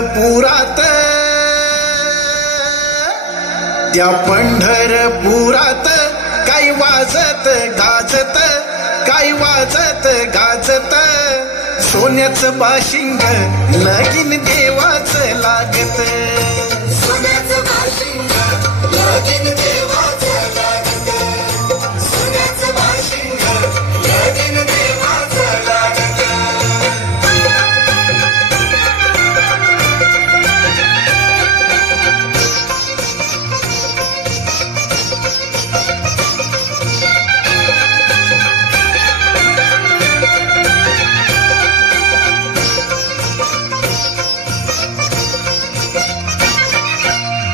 पंढरपुरात, त्या पंढरपुरात काही वाजत गाजत, काही वाजत गाजत, सोन्याचं बाशिंग लगीन देवाचं लागत, सोन्याचं बाशिंग लगीन देवाचं लागत, सोन्याचं बाशिंग लगीन देवाचं लागत.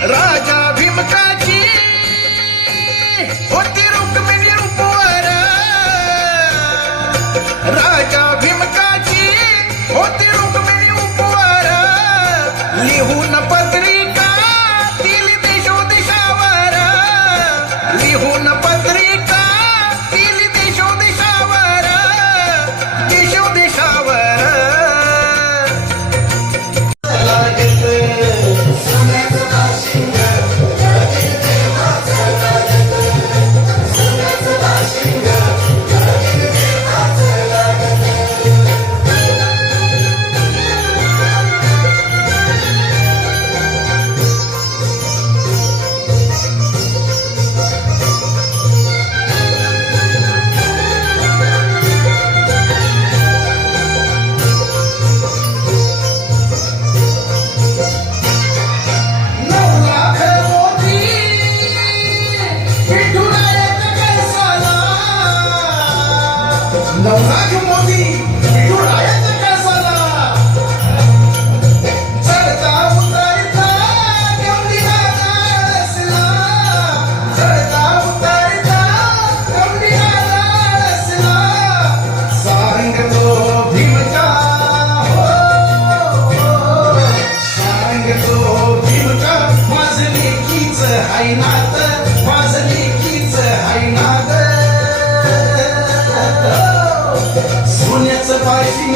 राजा भीमकाची होती रुक्मिणी रूपवर, राजा भीमकाची होती रुक्मिणी रूपवर, लिहून पत्रिका दिली देशोदेशावर, लिहून पत्रिका दिली देशोदेशावर, देशोदेशावर. नवनाथ मोदी विठुरायाच्या कळसाला, चढता उतरता गंभीराला रसला, चढता उतरता गंभीराला रसला, सांगतो भीमका हो, सांगतो भीमका, माझं लेकीच हाय नात, माझं लेकीच हाय नात. सोन्याचं बाशिंग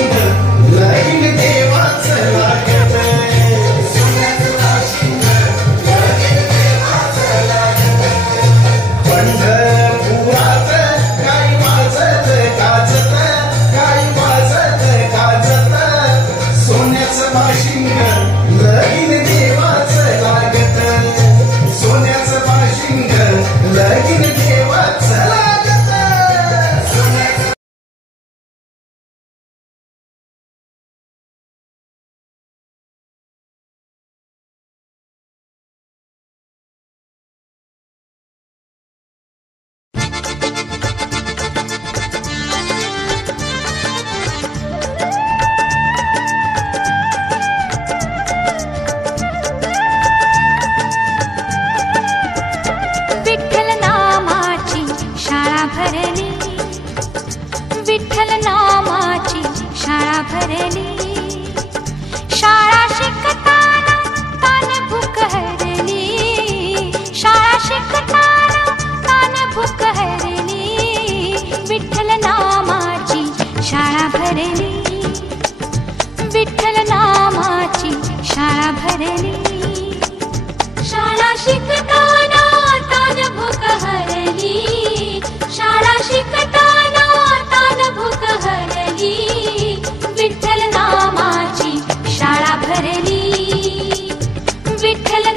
लगीन देवाचं लागत, सोन्याचं बाशिंग लगीन देवाचं लागत. पंढरपुरात काही वाजत गाजत, काही वाजत गाजत, सोन्याचं बाशिंग लगीन देवाचं लागत, सोन्याचं बाशिंग लगीन देवाचं लागत. विठ्ठल नामाची शाळा भरली, विठ्ठल नामाची शाळा भरली, शाळा शिकताना तान भूक हरली, शाळा शिकताना तान भूक हरली, विठ्ठल नामाची शाळा भरली, विठ्ठल नामाची शाळा भरली, शाळा शिकताना तान भूक हरली, शाळा शिकताना तान भूक हरली, विठ्ठल नामाची शाळा भरली, विठ्ठल